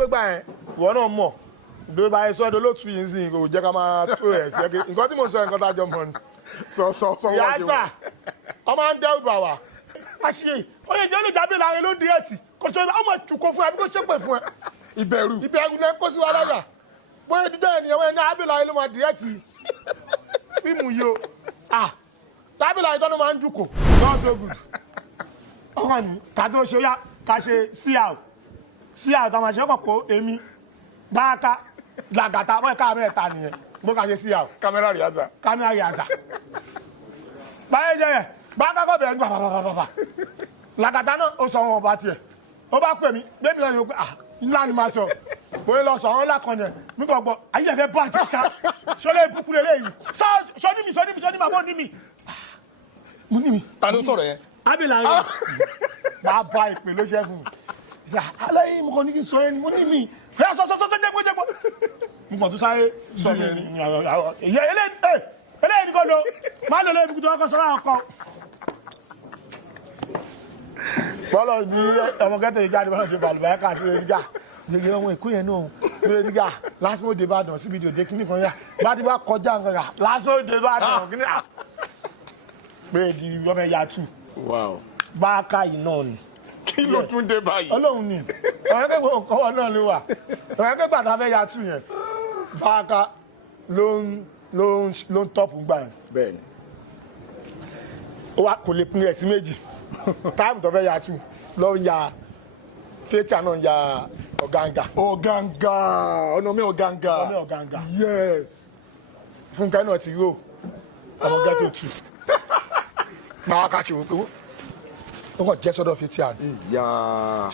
pé gbà yẹn ìwọ náà mọ̀ bí bá yẹ sọ́dọ̀ ló tu yìí sí kò jẹ́ ká máa tó rẹ̀ sí ẹ̀kẹ́ nǹkan tí mo sọ nǹkan tá a jọ mọ̀ ni. sọ ìyá sà ọmọ ń dẹ́rù bà wá. àṣìyè ó lè jẹ́ ó lè jábí láàrin ló di ẹ̀tì kò ṣe ọmọ ìtúkọ fún ẹ àbí kò ṣépè fún ẹ. ìbẹ̀rù náà kó sí wa lọ́jà bóyá dídá ènìyàn wọn ní ábìlà ló máa di ẹ̀tì fíìmù yìí o tábìlà ìtọ́nu máa ń jùkọ̀ not so good. ọmọ ní ká tó ṣe yá ká ṣe sí out àwọn àṣẹ kọ̀kọ́ èmi báàkà làgàtà wọ́n ká mẹ́ta nìyẹn bó ká ṣe sí out. kámẹ́rà rìázà. báyé jẹ́ yẹn báàkà kọ̀ bẹ̀rẹ̀ gbàgbàgbàgbà làgàtà náà ó sọ wọn bá tiẹ̀ ó bá pè mí bẹ́ẹ̀ mi lọ yóò pé ńlá ni máa sọ bóyá lọ sọ ọ́n lákàn yẹn mi kò gbọ́ ayé ẹ̀fẹ̀ bá ti sá ṣọlẹ̀ ìbùkún lélẹ̀ yìí sọ́ni mi màmá ní mi. mo ní mi. ta ló sọ̀rọ̀ yẹn. ábìlà rẹ̀ máa bá ìpè ló ṣẹ́ fún mi. aláyé mo kàn ní kí n sọ yẹn ni mo ní mi. ẹ sọ jẹ́gbọ́. mo kàn tó sáré sọ yẹn ni. eléyìí ni kò lọ máa lọ lórí ibi tó kọ́ sọ́ra ọkọ. bọ́lọ̀ bí ọmọ kẹtẹ ìjà ni wọ́n ṣe balùwẹ̀ ká sí ẹ̀rígà gbègbè ọmọ èkó yẹn náà ẹ̀rígà lásìmọ̀ òde Ìbàdàn síbi ìdòdè kíní kan yá bá ti bá kọjá nǹkan yà lásìmọ̀ òde Ìbàdàn kíní yà pé di ọmọ ẹ̀yà tù báàkà yìí náà ni. kí ló tún dé báyìí. Ọlọ́run ni ọ̀rẹ́ kẹ́kọ̀ọ́ ọkọ̀ náà ló wà ọ̀rẹ́ kẹ́kọ̀ọ́ àtàfẹ́ yà tù yẹn báàkà ló ń tọ́pù gbà yẹn. bẹ́ẹ̀ni. ó wà kò lè pin rẹ̀ sí méjì táìmù tó fẹ́ ya tù lọ ya fétíà náà ya ọ̀gáǹgà. ọ̀nà mi ọ̀gáǹgà. yes. Funke náà ti rò ọmọ ghetto tù máa ká ṣe wò pé ó kàn jẹ́ sọ́dọ̀ fétíà ni.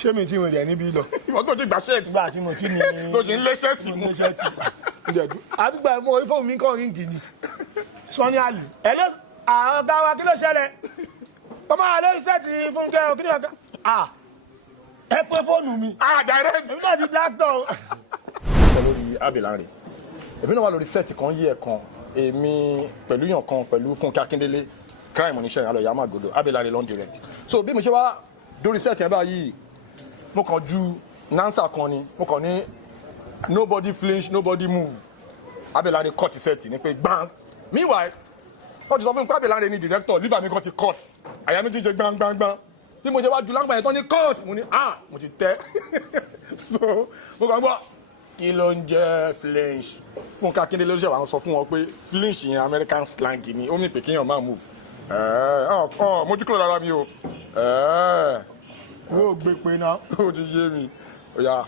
ṣé mi ti rìn rẹ̀ níbí lọ. ìwọ tó ti gbà ṣẹ́ẹ̀tì. gbà tí mo ti ní. tó ti ń lé ṣẹ́ẹ̀tì mú. àdúgbò ẹ̀mọ́ ifọ̀ mi kàn ríǹgì ni Sọ́ni Àlì. ẹ ló àwọn ọ̀gá wa kí ló ṣẹlẹ̀ ọmọ àlọ́ iṣẹ́ ti Funke òkìní ọ̀gá ẹ pé fóònù mi. direct. èmi náà ti dáktọ̀. sọ lórí Abelare èmi náà wà lórí sẹ́ẹ̀tì kan yí ẹ̀ kan èmi pẹ̀lú yàn kan pẹ̀lú Funke Akindele crime oníṣẹ́ alọ̀ yàmà gòdò Abelare lọ́n direct so bí mo ṣe wá dórí sẹ́ẹ̀tì yẹn báyìí mo kàn ju nansa kan ni mo kàn ní nobody flinch nobody move Abelare cut sẹ́ẹ̀tì ní pé gbans meanwhile wọ́n ti sọ fún mi pé Abelare ni director liver mi kan ti cut àyà mi ti ṣe gbangbangbang bí mo ṣe wá ju lágbà yẹn tán ní cut mo ní mo ti tẹ́ so mo kàn gbọ́ kí ló ń jẹ́ flinch Funke Akindele ló ṣe wà sọ fún wọn pé flinch yẹn American slang ni ó ní pé kéèyàn máa move mo ti kúrò lára mi o yóò gbé pé náà ó ti yé mi ó yá.